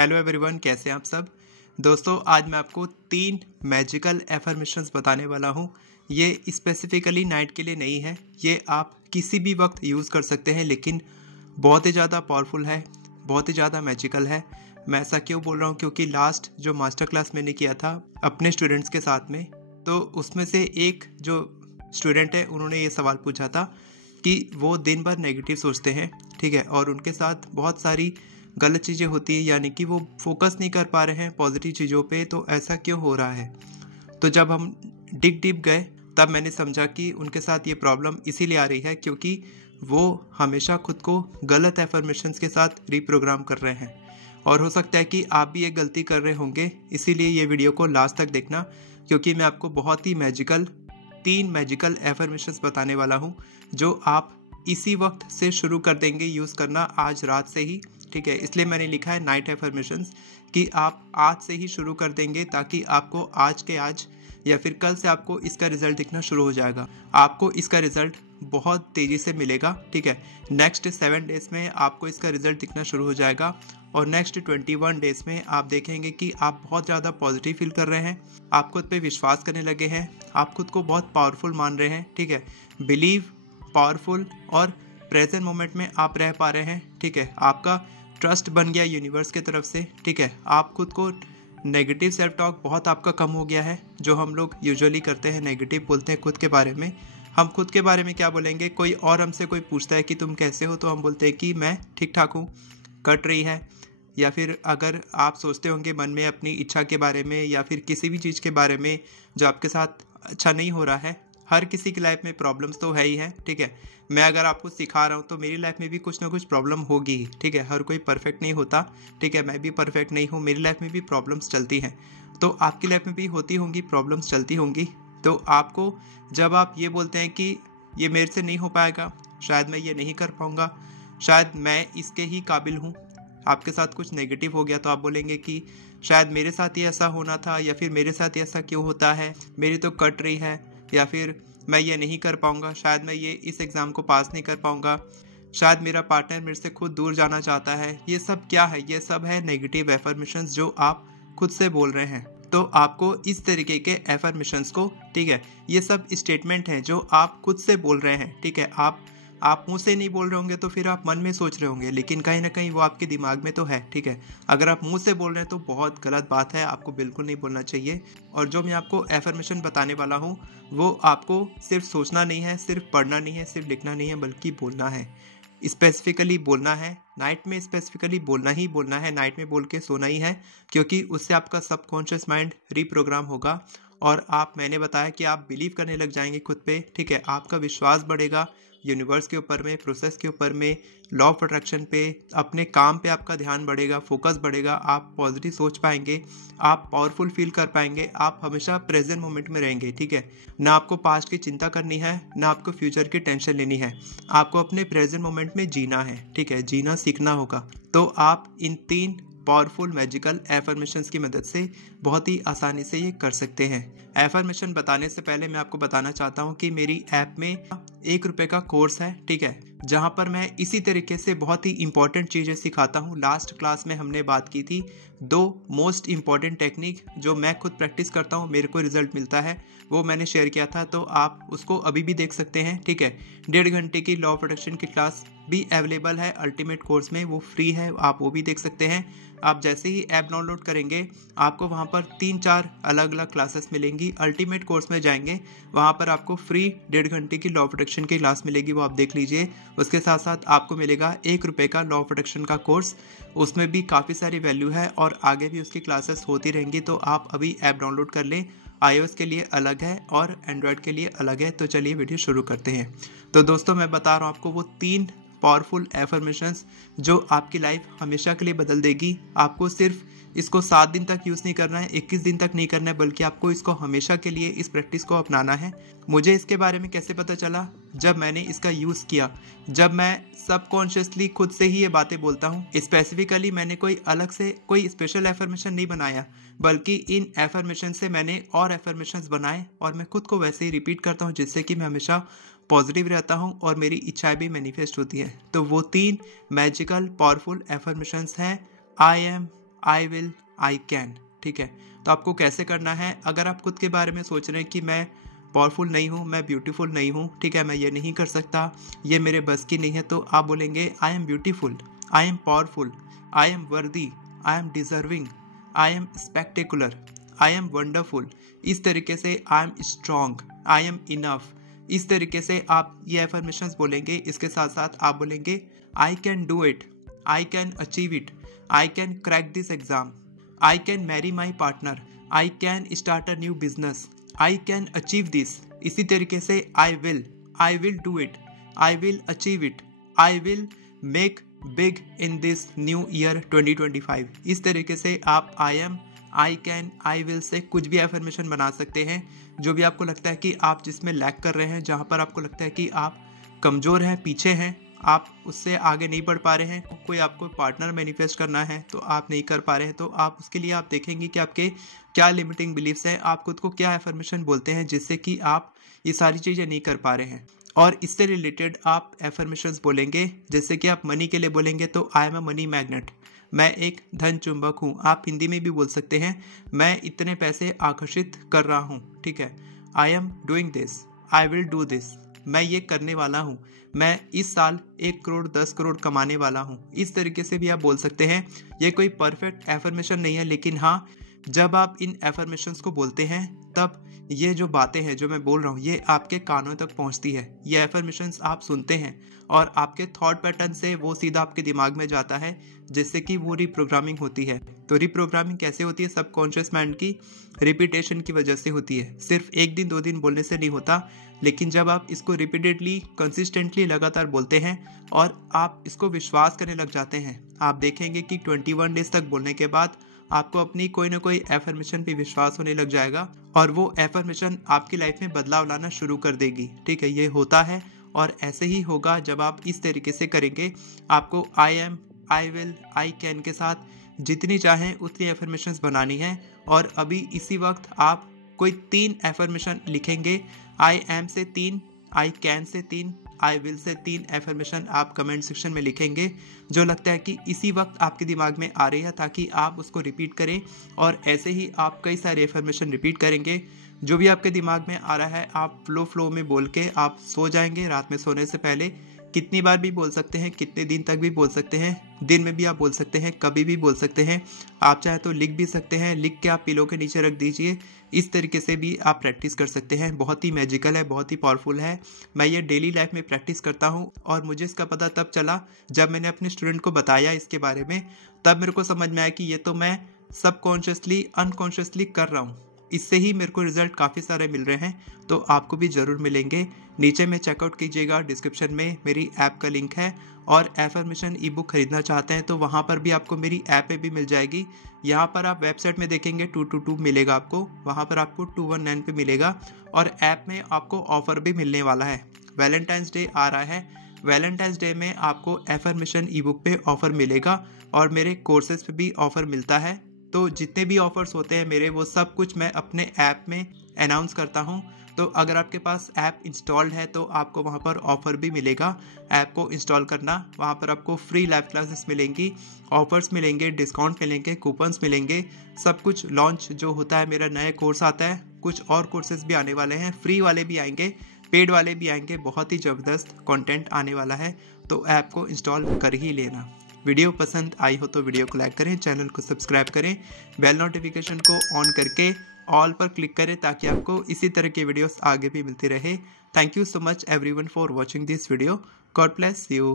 Hello everyone, कैसे हैं आप सब। दोस्तों, आज मैं आपको 3 मैजिकल एफर्मेशंस बताने वाला हूं। ये स्पेसिफिकली नाइट के लिए नहीं है, ये आप किसी भी वक्त यूज़ कर सकते हैं, लेकिन बहुत ही ज़्यादा पावरफुल है, बहुत ही ज़्यादा मैजिकल है। मैं ऐसा क्यों बोल रहा हूँ, क्योंकि लास्ट जो मास्टर क्लास मैंने किया था अपने स्टूडेंट्स के साथ में, तो उसमें से एक जो स्टूडेंट है उन्होंने ये सवाल पूछा था कि वो दिन भर नेगेटिव सोचते हैं, ठीक है, और उनके साथ बहुत सारी गलत चीज़ें होती है, यानी कि वो फोकस नहीं कर पा रहे हैं पॉजिटिव चीज़ों पे। तो ऐसा क्यों हो रहा है? तो जब हम डिग डीप गए तब मैंने समझा कि उनके साथ ये प्रॉब्लम इसीलिए आ रही है क्योंकि वो हमेशा खुद को गलत एफर्मेशंस के साथ रीप्रोग्राम कर रहे हैं। और हो सकता है कि आप भी ये गलती कर रहे होंगे, इसीलिए ये वीडियो को लास्ट तक देखना, क्योंकि मैं आपको बहुत ही मैजिकल 3 मैजिकल एफर्मेशंस बताने वाला हूँ जो आप इसी वक्त से शुरू कर देंगे यूज़ करना, आज रात से ही, ठीक है। इसलिए मैंने लिखा है नाइट एफर्मेशंस कि आप आज से ही शुरू कर देंगे, ताकि आपको आज के आज या फिर कल से आपको इसका रिजल्ट दिखना शुरू हो जाएगा। आपको इसका रिजल्ट बहुत तेज़ी से मिलेगा, ठीक है। नेक्स्ट 7 डेज़ में आपको इसका रिजल्ट दिखना शुरू हो जाएगा और नेक्स्ट 21 डेज़ में आप देखेंगे कि आप बहुत ज़्यादा पॉजिटिव फील कर रहे हैं, आप खुद पे विश्वास करने लगे हैं, आप खुद को बहुत पावरफुल मान रहे हैं, ठीक है। बिलीव, पावरफुल और प्रेजेंट मोमेंट में आप रह पा रहे हैं, ठीक है। आपका ट्रस्ट बन गया यूनिवर्स की तरफ से, ठीक है। आप खुद को नेगेटिव सेल्फ टॉक बहुत आपका कम हो गया है। जो हम लोग यूजुअली करते हैं, नेगेटिव बोलते हैं खुद के बारे में। हम खुद के बारे में क्या बोलेंगे, कोई और हमसे कोई पूछता है कि तुम कैसे हो, तो हम बोलते हैं कि मैं ठीक ठाक हूँ, कट रही है। या फिर अगर आप सोचते होंगे मन में अपनी इच्छा के बारे में या फिर किसी भी चीज़ के बारे में जो आपके साथ अच्छा नहीं हो रहा है, हर किसी की लाइफ में प्रॉब्लम्स तो है ही है, ठीक है। मैं अगर आपको सिखा रहा हूँ तो मेरी लाइफ में भी कुछ ना कुछ प्रॉब्लम होगी ही, ठीक है। हर कोई परफेक्ट नहीं होता, ठीक है। मैं भी परफेक्ट नहीं हूँ, मेरी लाइफ में भी प्रॉब्लम्स चलती हैं, तो आपकी लाइफ में भी होती होंगी, प्रॉब्लम्स चलती होंगी। तो आपको जब आप ये बोलते हैं कि ये मेरे से नहीं हो पाएगा, शायद मैं ये नहीं कर पाऊँगा, शायद मैं इसके ही काबिल हूँ, आपके साथ कुछ नेगेटिव हो गया, तो आप बोलेंगे कि शायद मेरे साथ ही ऐसा होना था, या फिर मेरे साथ ही ऐसा क्यों होता है, मेरी तो कट रही है, या फिर मैं ये नहीं कर पाऊँगा, शायद मैं ये इस एग्ज़ाम को पास नहीं कर पाऊँगा, शायद मेरा पार्टनर मेरे से खुद दूर जाना चाहता है। ये सब क्या है? ये सब है नेगेटिव एफर्मेशंस जो आप खुद से बोल रहे हैं। तो आपको इस तरीके के एफर्मेशंस को, ठीक है, ये सब स्टेटमेंट हैं जो आप खुद से बोल रहे हैं, ठीक है। आप मुंह से नहीं बोल रहे होंगे तो फिर आप मन में सोच रहे होंगे, लेकिन कहीं ना कहीं वो आपके दिमाग में तो है, ठीक है। अगर आप मुंह से बोल रहे हैं तो बहुत गलत बात है, आपको बिल्कुल नहीं बोलना चाहिए। और जो मैं आपको एफर्मेशन बताने वाला हूँ वो आपको सिर्फ सोचना नहीं है, सिर्फ पढ़ना नहीं है, सिर्फ लिखना नहीं है, बल्कि बोलना है, स्पेसिफिकली बोलना है। नाइट में स्पेसिफिकली बोलना है, नाइट में बोल के सोना ही है, क्योंकि उससे आपका सबकॉन्शियस माइंड रीप्रोग्राम होगा और मैंने बताया कि आप बिलीव करने लग जाएंगे खुद पे, ठीक है। आपका विश्वास बढ़ेगा यूनिवर्स के ऊपर में, प्रोसेस के ऊपर में, लॉ ऑफ अट्रैक्शन पे, अपने काम पे आपका ध्यान बढ़ेगा, फोकस बढ़ेगा, आप पॉजिटिव सोच पाएंगे, आप पावरफुल फील कर पाएंगे, आप हमेशा प्रेजेंट मोमेंट में रहेंगे, ठीक है। ना आपको पास्ट की चिंता करनी है, ना आपको फ्यूचर की टेंशन लेनी है, आपको अपने प्रेजेंट मोमेंट में जीना है, ठीक है, जीना सीखना होगा। तो आप इन 3 पावरफुल मैजिकल एफर्मेशंस की मदद से बहुत ही आसानी से ये कर सकते हैं। एफर्मेशन बताने से पहले मैं आपको बताना चाहता हूँ कि मेरी ऐप में ₹1 का कोर्स है, ठीक है, जहाँ पर मैं इसी तरीके से बहुत ही इंपॉर्टेंट चीज़ें सिखाता हूँ। लास्ट क्लास में हमने बात की थी 2 मोस्ट इम्पॉर्टेंट टेक्निक जो मैं खुद प्रैक्टिस करता हूँ, मेरे को रिजल्ट मिलता है, वो मैंने शेयर किया था, तो आप उसको अभी भी देख सकते हैं, ठीक है। 1.5 घंटे की लॉ ऑफ अट्रैक्शन की क्लास भी अवेलेबल है अल्टीमेट कोर्स में, वो फ्री है, आप वो भी देख सकते हैं। आप जैसे ही ऐप डाउनलोड करेंगे आपको वहाँ पर 3-4 अलग अलग क्लासेस मिलेंगी। अल्टीमेट कोर्स में जाएंगे, वहाँ पर आपको फ्री 1.5 घंटे की लॉ ऑफ अट्रैक्शन की क्लास मिलेगी, वो आप देख लीजिए। उसके साथ साथ आपको मिलेगा ₹1 का लॉ ऑफ अट्रैक्शन का कोर्स, उसमें भी काफ़ी सारी वैल्यू है और आगे भी उसकी क्लासेस होती रहेंगी। तो आप अभी ऐप डाउनलोड कर लें, iOS के लिए अलग है और एंड्रॉयड के लिए अलग है। तो चलिए वीडियो शुरू करते हैं। तो दोस्तों, मैं बता रहा हूँ आपको वो 3 पावरफुल एफर्मेशंस जो आपकी लाइफ हमेशा के लिए बदल देगी। आपको सिर्फ इसको 7 दिन तक यूज़ नहीं करना है, 21 दिन तक नहीं करना है, बल्कि आपको इसको हमेशा के लिए इस प्रैक्टिस को अपनाना है। मुझे इसके बारे में कैसे पता चला? जब मैंने इसका यूज़ किया, जब मैं सबकॉन्शियसली खुद से ही ये बातें बोलता हूँ। स्पेसिफिकली मैंने कोई अलग से कोई स्पेशल एफर्मेशन नहीं बनाया, बल्कि इन एफर्मेशन से मैंने और एफर्मेशंस बनाए और मैं खुद को वैसे ही रिपीट करता हूँ, जिससे कि मैं हमेशा पॉजिटिव रहता हूँ और मेरी इच्छाएं भी मैनिफेस्ट होती है। तो वो 3 मैजिकल पावरफुल एफर्मेशंस हैं: I am, I will, I can. ठीक है, तो आपको कैसे करना है, अगर आप खुद के बारे में सोच रहे हैं कि मैं पावरफुल नहीं हूँ, मैं ब्यूटीफुल नहीं हूँ, ठीक है, मैं ये नहीं कर सकता, ये मेरे बस की नहीं है, तो आप बोलेंगे I am beautiful, I am powerful, I am वर्दी, I am deserving, I am spectacular, I am wonderful. इस तरीके से I am strong, I am enough, इस तरीके से आप ये एफर्मेशंस बोलेंगे। इसके साथ साथ आप बोलेंगे I can do it, I can achieve it, I can crack this exam, I can marry my partner, I can start a new business, I can achieve this. इसी तरीके से I will do it, I will achieve it, I will make big in this new year 2025। इस तरीके से आप I am, I can, I will say कुछ भी affirmation बना सकते हैं। जो भी आपको लगता है कि आप जिसमें लैक कर रहे हैं, जहाँ पर आपको लगता है कि आप कमज़ोर हैं, पीछे हैं, आप उससे आगे नहीं बढ़ पा रहे हैं, कोई आपको पार्टनर मैनिफेस्ट करना है तो आप नहीं कर पा रहे हैं, तो आप उसके लिए आप देखेंगे कि आपके क्या लिमिटिंग बिलीफ्स हैं, आप खुद को क्या एफर्मेशन बोलते हैं जिससे कि आप ये सारी चीज़ें नहीं कर पा रहे हैं। और इससे रिलेटेड आप एफर्मेशंस बोलेंगे, जैसे कि आप मनी के लिए बोलेंगे तो I am a money magnet, मैं एक धन चुंबक हूँ। आप हिंदी में भी बोल सकते हैं, मैं इतने पैसे आकर्षित कर रहा हूँ। ठीक है, I am doing this, I will do this, मैं ये करने वाला हूँ, मैं इस साल 1 करोड़ 10 करोड़ कमाने वाला हूँ। इस तरीके से भी आप बोल सकते हैं। ये कोई परफेक्ट एफर्मेशन नहीं है, लेकिन हाँ, जब आप इन एफर्मेशंस को बोलते हैं तब ये जो बातें हैं जो मैं बोल रहा हूँ ये आपके कानों तक पहुँचती है। ये एफर्मेशंस आप सुनते हैं और आपके थॉट पैटर्न से वो सीधा आपके दिमाग में जाता है, जिससे कि वो रिप्रोग्रामिंग होती है। तो रिप्रोग्रामिंग कैसे होती है? सबकॉन्शियस माइंड की रिपीटेशन की वजह से होती है। सिर्फ 1 दिन 2 दिन बोलने से नहीं होता, लेकिन जब आप इसको रिपीटेडली कंसिस्टेंटली लगातार बोलते हैं और आप इसको विश्वास करने लग जाते हैं, आप देखेंगे कि 21 डेज तक बोलने के बाद आपको अपनी कोई ना कोई एफर्मेशन पे विश्वास होने लग जाएगा और वो एफर्मेशन आपकी लाइफ में बदलाव लाना शुरू कर देगी। ठीक है, ये होता है और ऐसे ही होगा जब आप इस तरीके से करेंगे। आपको I am, I will, I can के साथ जितनी चाहें उतनी एफर्मेशंस बनानी है। और अभी इसी वक्त आप कोई 3 एफर्मेशन लिखेंगे। आई एम से 3, I can say 3, I will say 3 affirmation आप कमेंट सेक्शन में लिखेंगे जो लगता है कि इसी वक्त आपके दिमाग में आ रही है, ताकि आप उसको रिपीट करें। और ऐसे ही आप कई सारे एफर्मेशन रिपीट करेंगे। जो भी आपके दिमाग में आ रहा है आप फ्लो में बोल के आप सो जाएंगे। रात में सोने से पहले कितनी बार भी बोल सकते हैं, कितने दिन तक भी बोल सकते हैं, दिन में भी आप बोल सकते हैं, कभी भी बोल सकते हैं। आप चाहे तो लिख भी सकते हैं, लिख के आप पिलो के नीचे रख दीजिए। इस तरीके से भी आप प्रैक्टिस कर सकते हैं। बहुत ही मैजिकल है, बहुत ही पावरफुल है। मैं ये डेली लाइफ में प्रैक्टिस करता हूँ और मुझे इसका पता तब चला जब मैंने अपने स्टूडेंट को बताया इसके बारे में। तब मेरे को समझ में आया कि ये तो मैं सबकॉन्शियसली अनकॉन्शियसली कर रहा हूँ। इससे ही मेरे को रिजल्ट काफ़ी सारे मिल रहे हैं, तो आपको भी ज़रूर मिलेंगे। नीचे में चेकआउट कीजिएगा, डिस्क्रिप्शन में मेरी ऐप का लिंक है। और एफर्मेशन ई बुक खरीदना चाहते हैं तो वहाँ पर भी आपको मेरी ऐप पे भी मिल जाएगी। यहाँ पर आप वेबसाइट में देखेंगे 222 मिलेगा आपको, वहाँ पर आपको 219 पे मिलेगा। और ऐप में आपको ऑफ़र भी मिलने वाला है। वैलेंटाइंस डे आ रहा है, वैलेंटाइंस डे में आपको एफर्मेशन ई बुक पे ऑफ़र मिलेगा और मेरे कोर्सेज पे भी ऑफ़र मिलता है। तो जितने भी ऑफर्स होते हैं मेरे, वो सब कुछ मैं अपने ऐप में अनाउंस करता हूं। तो अगर आपके पास ऐप इंस्टॉल्ड है तो आपको वहां पर ऑफ़र भी मिलेगा। ऐप को इंस्टॉल करना, वहां पर आपको फ्री लाइव क्लासेस मिलेंगी, ऑफर्स मिलेंगे, डिस्काउंट मिलेंगे, कूपन्स मिलेंगे, सब कुछ। लॉन्च जो होता है, मेरा नया कोर्स आता है, कुछ और कोर्सेज भी आने वाले हैं, फ्री वाले भी आएंगे, पेड वाले भी आएंगे। बहुत ही ज़बरदस्त कंटेंट आने वाला है, तो ऐप को इंस्टॉल कर ही लेना। वीडियो पसंद आई हो तो वीडियो को लाइक करें, चैनल को सब्सक्राइब करें, बेल नोटिफिकेशन को ऑन करके ऑल पर क्लिक करें ताकि आपको इसी तरह के वीडियोस आगे भी मिलते रहे। Thank you so much everyone for watching this video. God bless you.